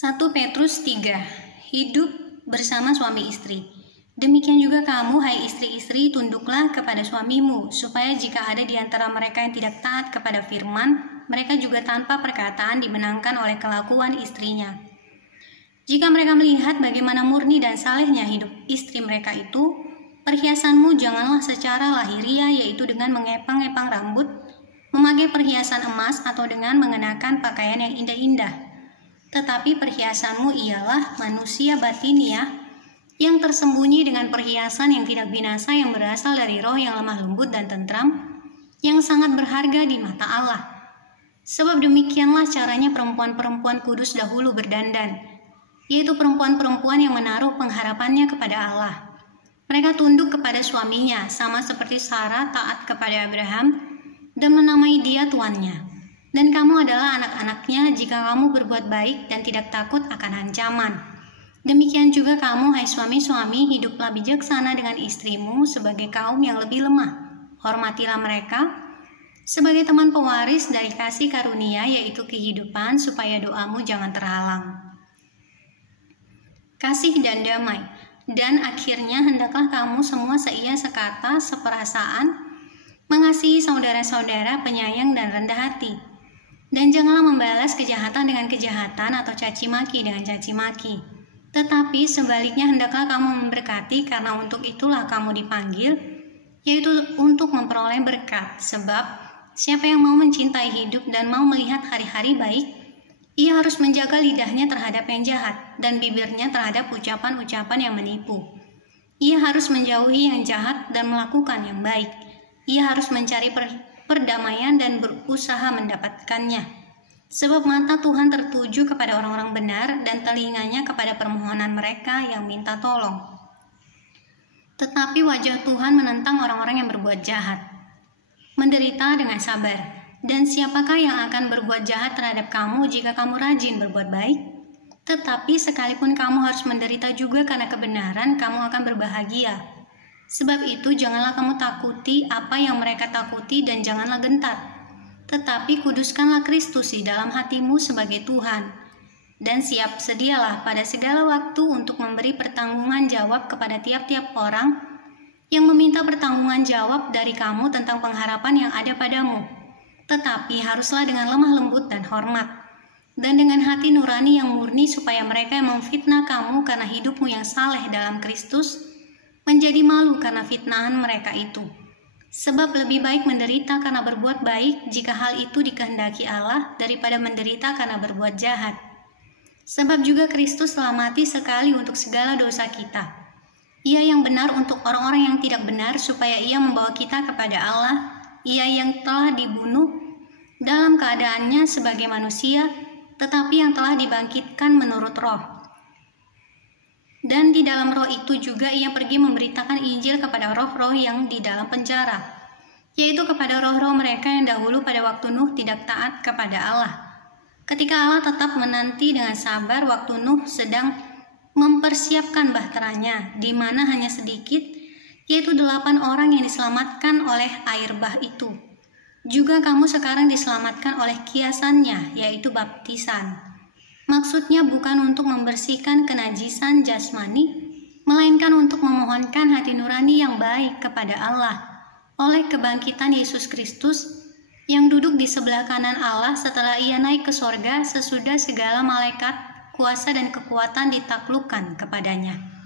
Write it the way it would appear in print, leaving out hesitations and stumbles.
1 Petrus 3. Hidup bersama suami istri. Demikian juga kamu, hai istri-istri, tunduklah kepada suamimu, supaya jika ada di antara mereka yang tidak taat kepada firman, mereka juga tanpa perkataan dimenangkan oleh kelakuan istrinya. Jika mereka melihat bagaimana murni dan salehnya hidup istri mereka itu, perhiasanmu janganlah secara lahiriah, yaitu dengan mengepang-epang rambut, memakai perhiasan emas, atau dengan mengenakan pakaian yang indah-indah. Tetapi perhiasanmu ialah manusia batiniah yang tersembunyi dengan perhiasan yang tidak binasa yang berasal dari roh yang lemah lembut dan tentram, yang sangat berharga di mata Allah. Sebab demikianlah caranya perempuan-perempuan kudus dahulu berdandan, yaitu perempuan-perempuan yang menaruh pengharapannya kepada Allah. Mereka tunduk kepada suaminya, sama seperti Sarah taat kepada Abraham dan menamai dia tuannya. Dan kamu adalah anak-anaknya jika kamu berbuat baik dan tidak takut akan ancaman. Demikian juga kamu, hai suami-suami, hiduplah bijaksana dengan istrimu sebagai kaum yang lebih lemah. Hormatilah mereka sebagai teman pewaris dari kasih karunia, yaitu kehidupan, supaya doamu jangan terhalang. Kasih dan damai. Dan akhirnya hendaklah kamu semua seia, sekata, seperasaan, mengasihi saudara-saudara, penyayang dan rendah hati. Dan janganlah membalas kejahatan dengan kejahatan atau caci maki dengan caci maki. Tetapi sebaliknya hendaklah kamu memberkati, karena untuk itulah kamu dipanggil, yaitu untuk memperoleh berkat. Sebab siapa yang mau mencintai hidup dan mau melihat hari-hari baik, ia harus menjaga lidahnya terhadap yang jahat dan bibirnya terhadap ucapan-ucapan yang menipu. Ia harus menjauhi yang jahat dan melakukan yang baik. Ia harus mencari perdamaian dan berusaha mendapatkannya. Sebab mata Tuhan tertuju kepada orang-orang benar dan telinganya kepada permohonan mereka yang minta tolong. Tetapi wajah Tuhan menentang orang-orang yang berbuat jahat. Menderita dengan sabar. Dan siapakah yang akan berbuat jahat terhadap kamu jika kamu rajin berbuat baik? Tetapi sekalipun kamu harus menderita juga karena kebenaran, kamu akan berbahagia. Sebab itu janganlah kamu takuti apa yang mereka takuti, dan janganlah gentar. Tetapi kuduskanlah Kristus di dalam hatimu sebagai Tuhan. Dan siap sedialah pada segala waktu untuk memberi pertanggungan jawab kepada tiap-tiap orang yang meminta pertanggungan jawab dari kamu tentang pengharapan yang ada padamu. Tetapi haruslah dengan lemah lembut dan hormat, dan dengan hati nurani yang murni, supaya mereka yang memfitnah kamu karena hidupmu yang saleh dalam Kristus menjadi malu karena fitnahan mereka itu. Sebab lebih baik menderita karena berbuat baik, jika hal itu dikehendaki Allah, daripada menderita karena berbuat jahat. Sebab juga Kristus telah mati sekali untuk segala dosa kita. Ia yang benar untuk orang-orang yang tidak benar, supaya ia membawa kita kepada Allah. Ia yang telah dibunuh dalam keadaannya sebagai manusia, tetapi yang telah dibangkitkan menurut roh. Dan di dalam roh itu juga ia pergi memberitakan Injil kepada roh-roh yang di dalam penjara, yaitu kepada roh-roh mereka yang dahulu pada waktu Nuh tidak taat kepada Allah. Ketika Allah tetap menanti dengan sabar waktu Nuh sedang mempersiapkan bahteranya, di mana hanya sedikit, yaitu 8 orang yang diselamatkan oleh air bah itu. Juga kamu sekarang diselamatkan oleh kiasannya, yaitu baptisan. Maksudnya bukan untuk membersihkan kenajisan jasmani, melainkan untuk memohonkan hati nurani yang baik kepada Allah oleh kebangkitan Yesus Kristus yang duduk di sebelah kanan Allah setelah ia naik ke sorga, sesudah segala malaikat, kuasa dan kekuatan ditaklukkan kepadanya.